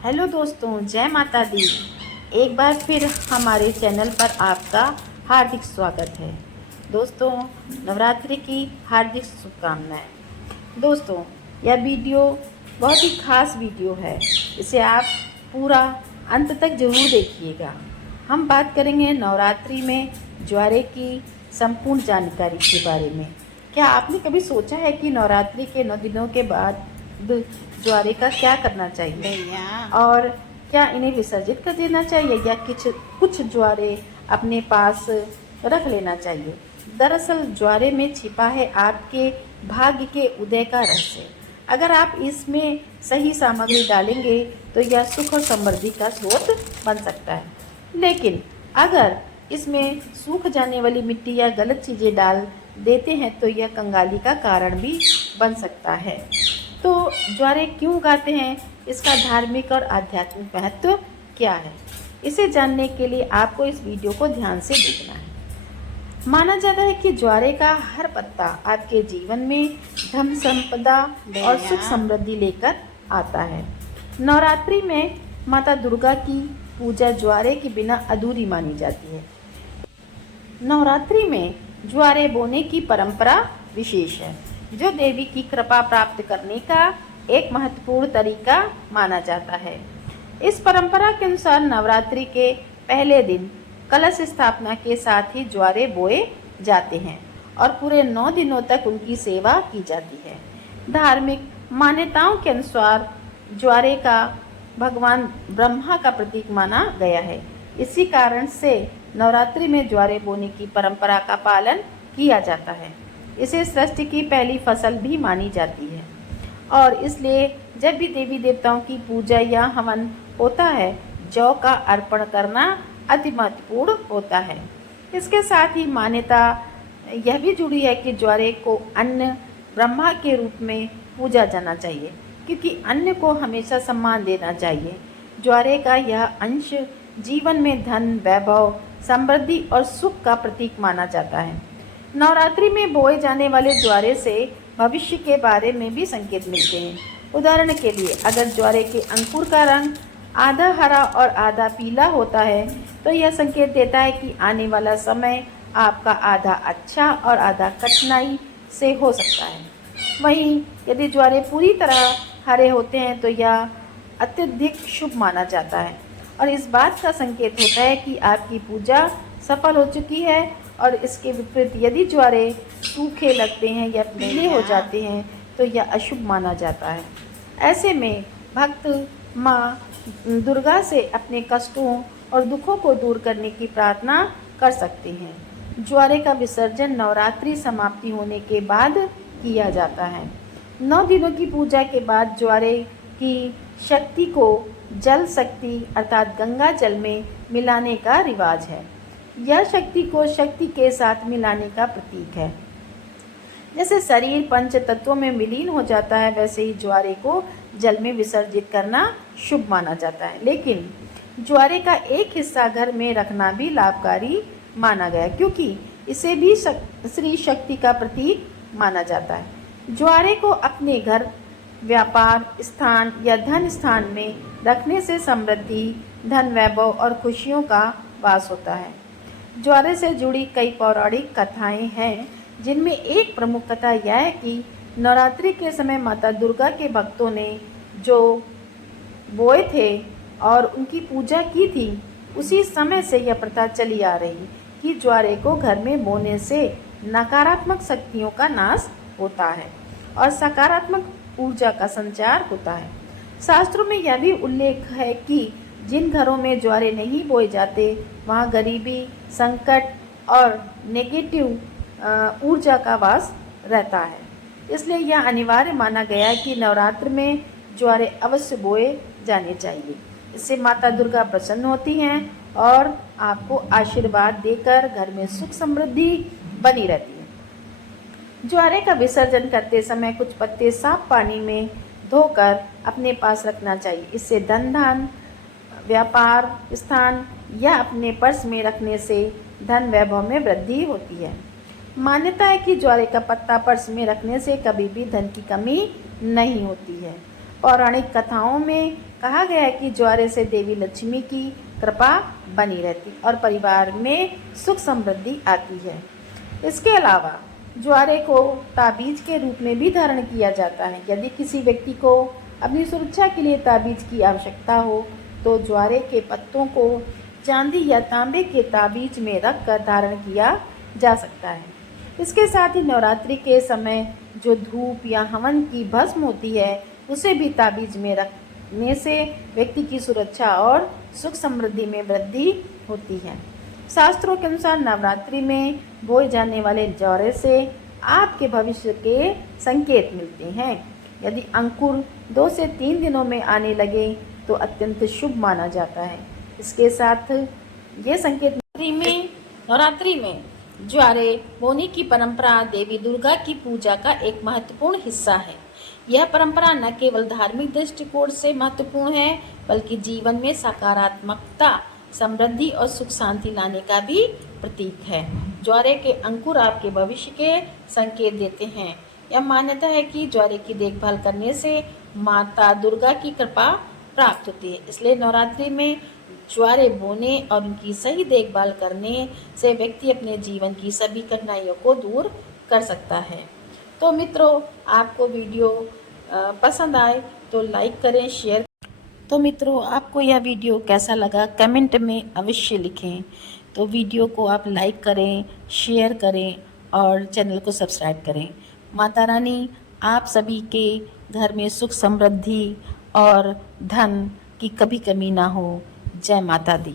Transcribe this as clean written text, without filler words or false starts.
Hello दोस्तों, जय माता दी। एक बार फिर हमारे चैनल पर आपका हार्दिक स्वागत है। दोस्तों, नवरात्रि की हार्दिक शुभकामनाएं। दोस्तों, यह वीडियो बहुत ही खास वीडियो है, इसे आप पूरा अंत तक जरूर देखिएगा। हम बात करेंगे नवरात्रि में ज्वारे की संपूर्ण जानकारी के बारे में। क्या आपने कभी सोचा है कि नवरात्रि के 9 दिनों के बाद ज्वारे का क्या करना चाहिए और क्या इन्हें विसर्जित कर देना चाहिए या कुछ ज्वारे अपने पास रख लेना चाहिए। दरअसल ज्वारे में छिपा है आपके भाग्य के उदय का रहस्य। अगर आप इसमें सही सामग्री डालेंगे तो यह सुख और समृद्धि का स्रोत बन सकता है, लेकिन अगर इसमें सूख जाने वाली मिट्टी या गलत चीज़ें डाल देते हैं तो यह कंगाली का कारण भी बन सकता है। तो ज्वारे क्यों उगाते हैं, इसका धार्मिक और आध्यात्मिक महत्व क्या है, इसे जानने के लिए आपको इस वीडियो को ध्यान से देखना है। माना जाता है कि ज्वारे का हर पत्ता आपके जीवन में धन संपदा और सुख समृद्धि लेकर आता है। नवरात्रि में माता दुर्गा की पूजा ज्वारे के बिना अधूरी मानी जाती है। नवरात्रि में ज्वारे बोने की परंपरा विशेष है, जो देवी की कृपा प्राप्त करने का एक महत्वपूर्ण तरीका माना जाता है। इस परंपरा के अनुसार नवरात्रि के पहले दिन कलश स्थापना के साथ ही ज्वारे बोए जाते हैं और पूरे 9 दिनों तक उनकी सेवा की जाती है। धार्मिक मान्यताओं के अनुसार ज्वारे का भगवान ब्रह्मा का प्रतीक माना गया है। इसी कारण से नवरात्रि में ज्वारे बोने की परंपरा का पालन किया जाता है। इसे सृष्टि की पहली फसल भी मानी जाती है और इसलिए जब भी देवी देवताओं की पूजा या हवन होता है, जौ का अर्पण करना अति महत्वपूर्ण होता है। इसके साथ ही मान्यता यह भी जुड़ी है कि ज्वारे को अन्न ब्रह्मा के रूप में पूजा जाना चाहिए, क्योंकि अन्न को हमेशा सम्मान देना चाहिए। ज्वारे का यह अंश जीवन में धन, वैभव, समृद्धि और सुख का प्रतीक माना जाता है। नवरात्रि में बोए जाने वाले ज्वारे से भविष्य के बारे में भी संकेत मिलते हैं। उदाहरण के लिए, अगर ज्वारे के अंकुर का रंग आधा हरा और आधा पीला होता है तो यह संकेत देता है कि आने वाला समय आपका आधा अच्छा और आधा कठिनाई से हो सकता है। वहीं यदि ज्वारे पूरी तरह हरे होते हैं तो यह अत्यधिक शुभ माना जाता है और इस बात का संकेत होता है कि आपकी पूजा सफल हो चुकी है। और इसके विपरीत यदि ज्वारे सूखे लगते हैं या पीले हो जाते हैं तो यह अशुभ माना जाता है। ऐसे में भक्त माँ दुर्गा से अपने कष्टों और दुखों को दूर करने की प्रार्थना कर सकते हैं। ज्वारे का विसर्जन नवरात्रि समाप्ति होने के बाद किया जाता है। 9 दिनों की पूजा के बाद ज्वारे की शक्ति को जल शक्ति अर्थात गंगा जल में मिलाने का रिवाज है। यह शक्ति को शक्ति के साथ मिलाने का प्रतीक है। जैसे शरीर पंच तत्वों में विलीन हो जाता है, वैसे ही ज्वारे को जल में विसर्जित करना शुभ माना जाता है। लेकिन ज्वारे का एक हिस्सा घर में रखना भी लाभकारी माना गया, क्योंकि इसे भी श्री शक्ति का प्रतीक माना जाता है। ज्वारे को अपने घर, व्यापार स्थान या धन स्थान में रखने से समृद्धि, धन, वैभव और खुशियों का वास होता है। ज्वारे से जुड़ी कई पौराणिक कथाएं हैं, जिनमें एक प्रमुख कथा यह है कि नवरात्रि के समय माता दुर्गा के भक्तों ने जो बोए थे और उनकी पूजा की थी, उसी समय से यह प्रथा चली आ रही कि ज्वारे को घर में बोने से नकारात्मक शक्तियों का नाश होता है और सकारात्मक ऊर्जा का संचार होता है। शास्त्रों में यह भी उल्लेख है कि जिन घरों में ज्वारे नहीं बोए जाते वहाँ गरीबी, संकट और नेगेटिव ऊर्जा का वास रहता है। इसलिए यह अनिवार्य माना गया है कि नवरात्र में ज्वारे अवश्य बोए जाने चाहिए। इससे माता दुर्गा प्रसन्न होती हैं और आपको आशीर्वाद देकर घर में सुख समृद्धि बनी रहती है। ज्वारे का विसर्जन करते समय कुछ पत्ते साफ पानी में धोकर अपने पास रखना चाहिए। इससे धन धान, व्यापार स्थान या अपने पर्स में रखने से धन वैभव में वृद्धि होती है। मान्यता है कि ज्वारे का पत्ता पर्स में रखने से कभी भी धन की कमी नहीं होती है। पौराणिक कथाओं में कहा गया है कि ज्वारे से देवी लक्ष्मी की कृपा बनी रहती और परिवार में सुख समृद्धि आती है। इसके अलावा ज्वारे को ताबीज के रूप में भी धारण किया जाता है। यदि किसी व्यक्ति को अपनी सुरक्षा के लिए ताबीज की आवश्यकता हो तो ज्वारे के पत्तों को चांदी या तांबे के ताबीज में रख कर धारण किया जा सकता है। इसके साथ ही नवरात्रि के समय जो धूप या हवन की भस्म होती है उसे भी ताबीज में रखने से व्यक्ति की सुरक्षा और सुख समृद्धि में वृद्धि होती है। शास्त्रों के अनुसार नवरात्रि में बोए जाने वाले ज्वारे से आपके भविष्य के संकेत मिलते हैं। यदि अंकुर 2 से 3 दिनों में आने लगे तो अत्यंत शुभ माना जाता है। इसके साथ ये संकेत नवरात्रि में ज्वारे बोने की परंपरा देवी दुर्गा की पूजा का एक महत्वपूर्ण हिस्सा है। यह परंपरा न केवल धार्मिक दृष्टिकोण से महत्वपूर्ण है बल्कि जीवन में सकारात्मकता, समृद्धि और सुख शांति लाने का भी प्रतीक है। ज्वारे के अंकुर आपके भविष्य के संकेत देते हैं। यह मान्यता है कि ज्वारे की देखभाल करने से माता दुर्गा की कृपा प्राप्त होती है। इसलिए नवरात्रि में ज्वारे बोने और उनकी सही देखभाल करने से व्यक्ति अपने जीवन की सभी कठिनाइयों को दूर कर सकता है। तो मित्रों, आपको वीडियो पसंद आए तो लाइक करें, शेयर। तो मित्रों, आपको यह वीडियो कैसा लगा कमेंट में अवश्य लिखें। तो वीडियो को आप लाइक करें, शेयर करें और चैनल को सब्सक्राइब करें। माता रानी आप सभी के घर में सुख समृद्धि और धन की कभी कमी ना हो। जय माता दी।